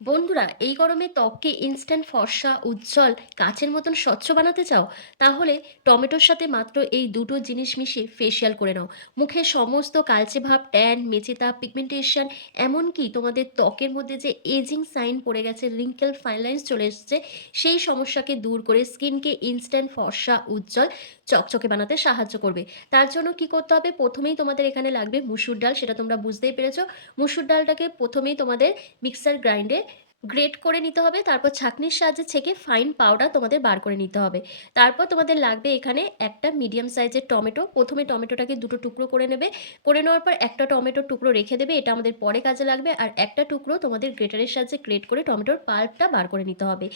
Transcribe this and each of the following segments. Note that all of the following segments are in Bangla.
বন্ধুরা, এই গরমে ত্বককে ইনস্ট্যান্ট ফর্সা, উজ্জ্বল, কাচের মতন স্বচ্ছ বানাতে চাও? তাহলে টমেটোর সাথে মাত্র এই দুটো জিনিস মিশিয়ে ফেসিয়াল করে নাও। মুখের সমস্ত কালচে ভাব, ট্যান, মেচেতা, পিগমেন্টেশন, এমনকি তোমাদের ত্বকের মধ্যে যে এজিং সাইন পড়ে গেছে, রিঙ্কেল, ফাইন লাইনস চলে এসছে, সেই সমস্যাকে দূর করে স্কিনকে ইনস্ট্যান্ট ফর্সা, উজ্জ্বল, চকচকে বানাতে সাহায্য করবে। তার জন্য কি করতে হবে? প্রথমেই তোমাদের এখানে লাগবে মুসুর ডাল, সেটা তোমরা বুঝতেই পেরেছ। মুসুর ডালটাকে প্রথমেই তোমাদের মিক্সার গ্রাইন্ডে গ্রেট করে নিতে হবে। তারপর ছাঁকনির সাহায্যে ছেঁকে ফাইন পাউডার তোমাদের বার করে নিতে হবে। তারপর তোমাদের লাগবে এখানে একটা মিডিয়াম সাইজের টমেটো। প্রথমে টমেটোটাকে দুটো টুকরো করে নেবে। করে নেওয়ার পর একটা টমেটোর টুকরো রেখে দেবে। এটা আমাদের পরে কাজে লাগবে। আর একটা টুকরো তোমাদের গ্রেটারের সাহায্যে গ্রেট করে টমেটোর পাল্পটা বার করে নিতে হবে।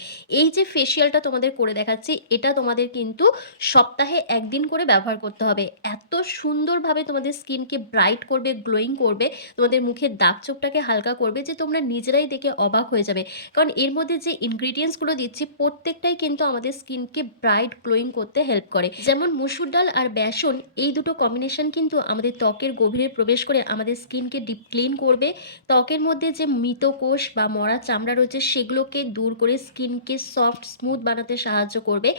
এই যে ফেসিয়ালটা তোমাদের করে দেখাচ্ছি, এটা তোমাদের কিন্তু সপ্তাহে ১ দিন করে ব্যবহার করতে হবে। এত সুন্দরভাবে তোমাদের স্কিনকে ব্রাইট করবে, গ্লোয়িং করবে, তোমাদের মুখের দাগ ছোপটাকে হালকা করবে যে তোমরা নিজেরাই দেখে অবাক হয়ে যাবে। কারণ এর মধ্যে যে ইনগ্রিডিয়েন্টসগুলো দিচ্ছি প্রত্যেকটাই কিন্তু আমাদের স্কিনকে ব্রাইট গ্লোয়িং করতে হেল্প করে। যেমন মুসুর ডাল আর বেসন, এই দুটো কম্বিনেশন কিন্তু আমাদের ত্বকের গভীরে প্রবেশ করে আমাদের স্কিনকে ডিপ ক্লিন করবে। ত্বকের মধ্যে যে মৃত কোষ বা মরা চামড়া রয়েছে সেগুলোকে দূর করে স্কিনকে সফট, স্মুথ বানাতে সাহায্য করবে।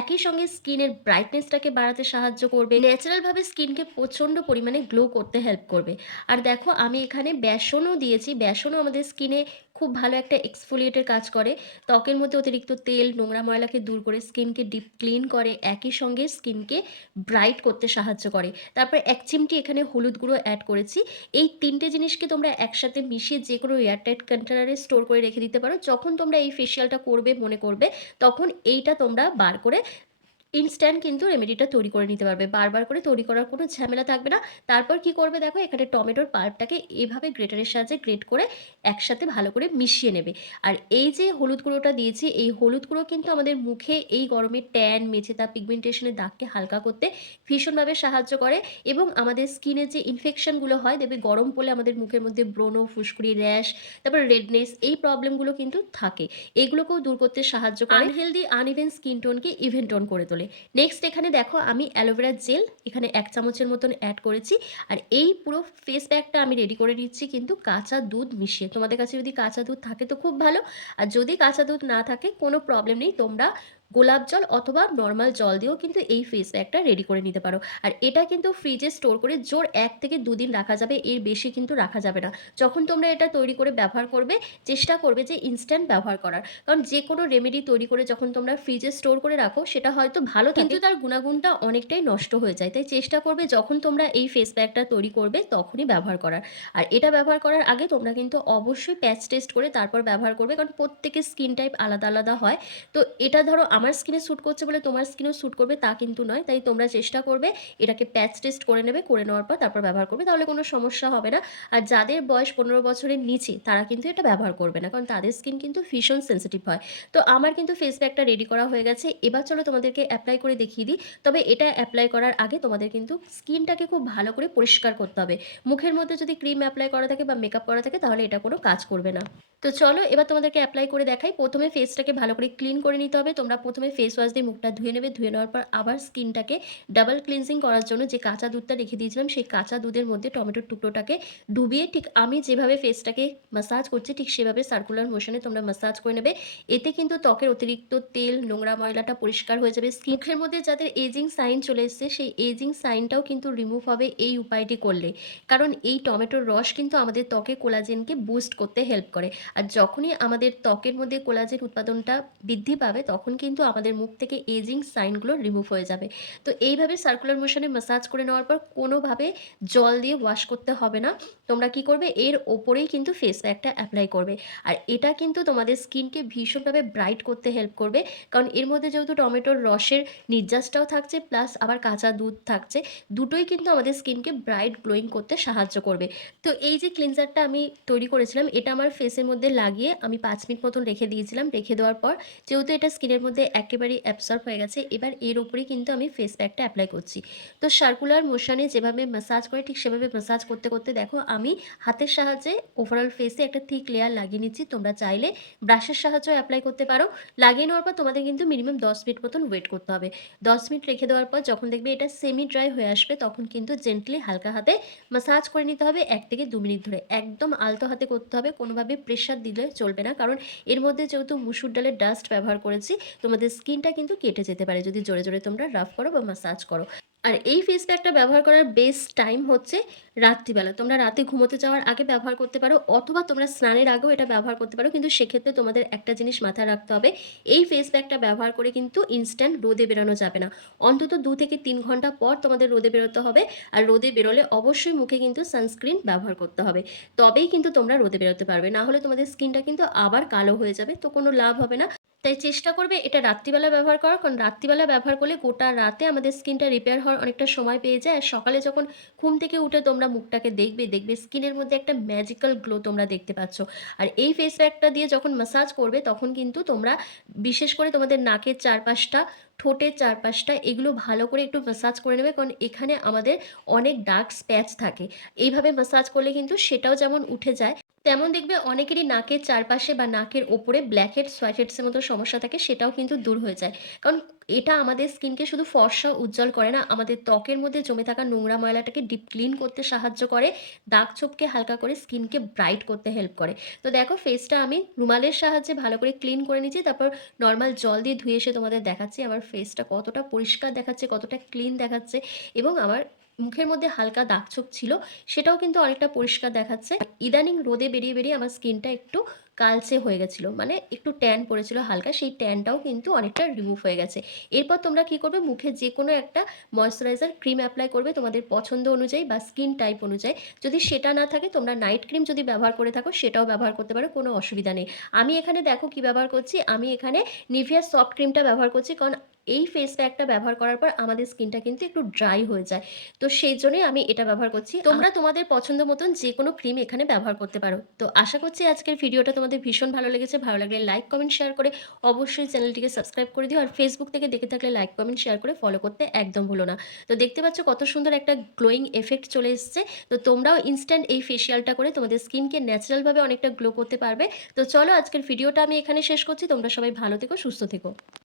একই সঙ্গে স্কিনের ব্রাইটনেসটাকে বাড়াতে সাহায্য করবে। ন্যাচারালভাবে স্কিনকে প্রচণ্ড পরিমাণে গ্লো করতে হেল্প করবে। আর দেখো, আমি এখানে বেসনও দিয়েছি। বেসনও আমাদের স্কিনে খুব ভালো একটা এক্সফোলিয়েটের কাজ করে। ত্বকের মধ্যে অতিরিক্ত তেল, নোংরা ময়লাকে দূর করে স্কিনকে ডিপ ক্লিন করে, একই সঙ্গে স্কিনকে ব্রাইট করতে সাহায্য করে। তারপর ১ চিমটি এখানে হলুদ গুঁড়ো অ্যাড করেছি। এই ৩ টে জিনিসকে তোমরা একসাথে মিশিয়ে যেকোনো এয়ারটাইট কন্টেনারে স্টোর করে রেখে দিতে পারো। যখন তোমরা এই ফেসিয়ালটা করবে মনে করবে, তখন এইটা তোমরা বার করে ইনস্ট্যান্ট কিন্তু রেমেডিটা তৈরি করে নিতে পারবে। বারবার করে তৈরি করার কোনো ঝামেলা থাকবে না। তারপর কি করবে দেখো, এখানে টমেটোর পাল্পটাকে এভাবে গ্রেটারের সাহায্যে গ্রেট করে একসাথে ভালো করে মিশিয়ে নেবে। আর এই যে হলুদ গুঁড়োটা দিয়েছি, এই হলুদ গুঁড়ো কিন্তু আমাদের মুখে এই গরমে ট্যান, মেচেতা, পিগমেন্টেশনের দাগকে হালকা করতে ভীষণভাবে সাহায্য করে। এবং আমাদের স্কিনের যে ইনফেকশনগুলো হয়, দেখবে গরম পড়লে আমাদের মুখের মধ্যে ব্রণ, ফুসকুড়ি, র্যাশ, তারপর রেডনেস, এই প্রবলেমগুলো কিন্তু থাকে। এগুলোকেও দূর করতে সাহায্য করে। আনহেলদি, আনইভেন স্কিন টোনকে ইভেন টোন করে তোলে। নেক্সট এখানে দেখো, আমি অ্যালোভেরা জেল এখানে ১ চামচের মতন অ্যাড করেছি। আর এই পুরো ফেস প্যাকটা আমি রেডি করে নিচ্ছি কিন্তু কাঁচা দুধ মিশিয়ে। তোমাদের কাছে যদি কাঁচা দুধ থাকে তো খুব ভালো। আর যদি কাঁচা দুধ না থাকে কোনো প্রবলেম নেই। তোমরা গোলাপ জল অথবা নরমাল জল দিয়েও কিন্তু এই ফেস প্যাকটা রেডি করে নিতে পারো। আর এটা কিন্তু ফ্রিজে স্টোর করে জোর ১ থেকে ২ দিন রাখা যাবে। এর বেশি কিন্তু রাখা যাবে না। যখন তোমরা এটা তৈরি করে ব্যবহার করবে, চেষ্টা করবে যে ইনস্ট্যান্ট ব্যবহার করার। কারণ যেকোনো রেমেডি তৈরি করে যখন তোমরা ফ্রিজে স্টোর করে রাখো, সেটা হয়তো ভালো থাকে কিন্তু তার গুণাগুণটা অনেকটাই নষ্ট হয়ে যায়। তাই চেষ্টা করবে যখন তোমরা এই ফেস প্যাকটা তৈরি করবে তখনই ব্যবহার করার। আর এটা ব্যবহার করার আগে তোমরা কিন্তু অবশ্যই প্যাচ টেস্ট করে তারপর ব্যবহার করবে। কারণ প্রত্যেকের স্কিন টাইপ আলাদা, আলাদা হয়। তো এটা ধরো আমার স্কিনে স্যুট করছে বলে তোমার স্কিনেও স্যুট করবে তা কিন্তু নয়। তাই তোমরা চেষ্টা করবে এটাকে প্যাচ টেস্ট করে নেবে। করে নেওয়ার পর তারপর ব্যবহার করবে। তাহলে কোনো সমস্যা হবে না। আর যাদের বয়স ১৫ বছরের নিচে তারা কিন্তু এটা ব্যবহার করবে না। কারণ তাদের স্কিন কিন্তু ভীষণ সেনসিটিভ হয়। তো আমার কিন্তু ফেস প্যাকটা রেডি করা হয়ে গেছে। এবার চলো তোমাদেরকে এপ্লাই করে দেখিয়ে দিই। তবে এটা এপ্লাই করার আগে তোমাদের কিন্তু স্কিনটাকে খুব ভালো করে পরিষ্কার করতে হবে। মুখের মধ্যে যদি ক্রিম এপ্লাই করা থাকে বা মেকআপ করা থাকে তাহলে এটা কোনো কাজ করবে না। তো চলো এবার তোমাদেরকে এপ্লাই করে দেখাই। প্রথমে ফেসটাকে ভালো করে ক্লিন করে নিতে হবে। তোমরা প্রথমে ফেস ওয়াশ দিয়ে মুখটা ধুয়ে নেবে। ধুয়ে নেওয়ার পর আবার স্কিনটাকে ডাবল ক্লিনজিং করার জন্য যে কাঁচা দুধটা রেখে দিয়েছিলাম, সেই কাঁচা দুধের মধ্যে টমেটোর টুকরোটাকে ডুবিয়ে ঠিক আমি যেভাবে ফেসটাকে মাসাজ করছি ঠিক সেভাবে সার্কুলার মোশনে তোমরা মাসাজ করে নেবে। এতে কিন্তু ত্বকের অতিরিক্ত তেল, নোংরা ময়লাটা পরিষ্কার হয়ে যাবে। মুখের মধ্যে যাদের এজিং সাইন চলে এসছে, সেই এজিং সাইনটাও কিন্তু রিমুভ হবে এই উপায়টি করলে। কারণ এই টমেটোর রস কিন্তু আমাদের ত্বকে কোলাজেনকে বুস্ট করতে হেল্প করে। আর যখনই আমাদের ত্বকের মধ্যে কোলাজেন উৎপাদনটা বৃদ্ধি পাবে, তখন কিন্তু আমাদের মুখ থেকে এজিং সাইনগুলো রিমুভ হয়ে যাবে। তো এইভাবে সার্কুলার মোশনে মাসাজ করে নেওয়ার পর কোনোভাবে জল দিয়ে ওয়াশ করতে হবে না। তোমরা কি করবে, এর ওপরেই কিন্তু ফেস প্যাকটা অ্যাপ্লাই করবে। আর এটা কিন্তু তোমাদের স্কিনকে ভীষণভাবে ব্রাইট করতে হেল্প করবে। কারণ এর মধ্যে যেহেতু টমেটোর রসের নির্যাসটাও থাকছে, প্লাস আবার কাঁচা দুধ থাকছে, দুটোই কিন্তু আমাদের স্কিনকে ব্রাইট গ্লোয়িং করতে সাহায্য করবে। তো এই যে ক্লিনজারটা আমি তৈরি করেছিলাম, এটা আমার ফেসের মধ্যে লাগিয়ে আমি ৫ মিনিট মতন রেখে দিয়েছিলাম। রেখে দেওয়ার পর যেহেতু এটা স্কিনের মধ্যে একেবারেই অ্যাবসর্ব হয়ে গেছে। এবার এর উপরেই কিন্তু আমি ফেস প্যাকটা এপ্লাই করছি। তো সার্কুলার মোশনে যেভাবে ম্যাসাজ করে ঠিক সেভাবে ম্যাসাজ করতে, করতে দেখো আমি হাতের সাহায্যে ওভারঅল ফেসে একটা থিক লেয়ার লাগিয়ে নিচ্ছি। তোমরা চাইলে ব্রাশের সাহায্যেও এপ্লাই করতে পারো। লাগিয়ে নেওয়ার পর তোমাদের কিন্তু মিনিমাম 10 মিনিট মতন ওয়েট করতে হবে। 10 মিনিট রেখে দেওয়ার পর যখন দেখবে এটা সেমি ড্রাই হয়ে আসবে তখন কিন্তু জেন্টলি হালকা হাতে ম্যাসাজ করে নিতে হবে 1 থেকে 2 মিনিট ধরে। একদম আলতো হাতে করতে হবে, কোনোভাবে প্রেশার দিলে চলবে না। কারণ এর মধ্যে যেহেতু মুসুর ডালের ডাস্ট ব্যবহার করেছি, তোমাদের স্কিনটা কিন্তু কেটে যেতে পারে যদি জোরে, জোরে তোমরা রাব করো বা ম্যাসাজ করো। আর এই ফেস প্যাকটা ব্যবহার করার বেস্ট টাইম হচ্ছে রাত্রিবেলা। তোমরা রাতে ঘুমোতে যাওয়ার আগে ব্যবহার করতে পারো অথবা তোমরা স্নানের আগেও এটা ব্যবহার করতে পারো। কিন্তু সেক্ষেত্রে তোমাদের একটা জিনিস মাথায় রাখতে হবে, এই ফেস প্যাকটা ব্যবহার করে কিন্তু ইনস্ট্যান্ট রোদে বেরোনো যাবে না। অন্তত 2 থেকে 3 ঘন্টা পর তোমাদের রোদে বেরোতে হবে। আর রোদে বেরোলে অবশ্যই মুখে কিন্তু সানস্ক্রিন ব্যবহার করতে হবে। তবেই কিন্তু তোমরা রোদে বেরোতে পারবে। না হলে তোমাদের স্কিনটা কিন্তু আবার কালো হয়ে যাবে। তো কোনো লাভ হবে না। তাই চেষ্টা করবে এটা রাত্রিবেলা ব্যবহার করার। কারণ রাত্রিবেলা ব্যবহার করলে গোটা রাতে আমাদের স্কিনটা রিপেয়ার হওয়ার অনেকটা সময় পেয়ে যায়। আর সকালে যখন ঘুম থেকে উঠে তোমরা মুখটাকে দেখবে, দেখবে স্কিনের মধ্যে একটা ম্যাজিক্যাল গ্লো তোমরা দেখতে পাচ্ছ। আর এই ফেস প্যাকটা দিয়ে যখন ম্যাসাজ করবে তখন কিন্তু তোমরা বিশেষ করে তোমাদের নাকের চারপাশটা, ঠোঁটের চারপাশটা এগুলো ভালো করে একটু ম্যাসাজ করে নেবে। কারণ এখানে আমাদের অনেক ডার্ক স্প্যাচ থাকে। এইভাবে ম্যাসাজ করলে কিন্তু সেটাও যেমন উঠে যায়, তেমন দেখবে অনেকেরই নাকের চারপাশে বা নাকের ওপরে ব্ল্যাক হেডস, হোয়াইট হেডসের মতো সমস্যা থাকে, সেটাও কিন্তু দূর হয়ে যায়। কারণ এটা আমাদের স্কিনকে শুধু ফর্সা উজ্জ্বল করে না, আমাদের ত্বকের মধ্যে জমে থাকা নোংরা ময়লাটাকে ডিপ ক্লিন করতে সাহায্য করে, দাগ ছোপকে হালকা করে স্কিনকে ব্রাইট করতে হেল্প করে। তো দেখো ফেসটা আমি রুমালের সাহায্যে ভালো করে ক্লিন করে নিচ্ছি, তারপর নর্মাল জল দিয়ে ধুয়ে এসে তোমাদের দেখাচ্ছি আমার ফেসটা কতটা পরিষ্কার দেখাচ্ছে, কতটা ক্লিন দেখাচ্ছে। এবং আমার মুখের মধ্যে হালকা দাগছোপ ছিল, সেটাও কিন্তু অনেকটা পরিষ্কার দেখাচ্ছে। ইদানিং রোদে বেরিয়ে, বেরিয়ে আমার স্কিনটা একটু কালচে হয়ে গেছিলো। মানে একটু ট্যান পড়েছিল হালকা, সেই ট্যানটাও কিন্তু অনেকটা রিমুভ হয়ে গেছে। এরপর তোমরা কী করবে, মুখে যেকোনো একটা ময়েশ্চারাইজার ক্রিম অ্যাপ্লাই করবে তোমাদের পছন্দ অনুযায়ী বা স্কিন টাইপ অনুযায়ী। যদি সেটা না থাকে তোমরা নাইট ক্রিম যদি ব্যবহার করে থাকো সেটাও ব্যবহার করতে পারো, কোনো অসুবিধা নেই। আমি এখানে দেখো কী ব্যবহার করছি, আমি এখানে নিভিয়া সফট ক্রিমটা ব্যবহার করছি। কারণ এই ফেস প্যাকটা ব্যবহার করার পর আমাদের স্কিনটা কিন্তু একটু ড্রাই হয়ে যায়। তো সেই জন্যই আমি এটা ব্যবহার করছি। তোমরা তোমাদের পছন্দ মতন যেকোনো ক্রিম এখানে ব্যবহার করতে পারো। তো আশা করছি আজকের ভিডিওটা তোমাদের ভীষণ ভালো লেগেছে। ভালো লাগলে লাইক, কমেন্ট, শেয়ার করে অবশ্যই চ্যানেলটিকে সাবস্ক্রাইব করে দিও। আর ফেসবুক থেকে দেখে থাকলে লাইক, কমেন্ট, শেয়ার করে ফলো করতে একদম ভুলো না। তো দেখতে পাচ্ছ কত সুন্দর একটা গ্লোয়িং এফেক্ট চলে এসছে। তো তোমরাও ইনস্ট্যান্ট এই ফেসিয়ালটা করে তোমাদের স্কিনকে ন্যাচারালভাবে অনেকটা গ্লো করতে পারবে। তো চলো আজকের ভিডিওটা আমি এখানে শেষ করছি। তোমরা সবাই ভালো থেকো, সুস্থ থেকো।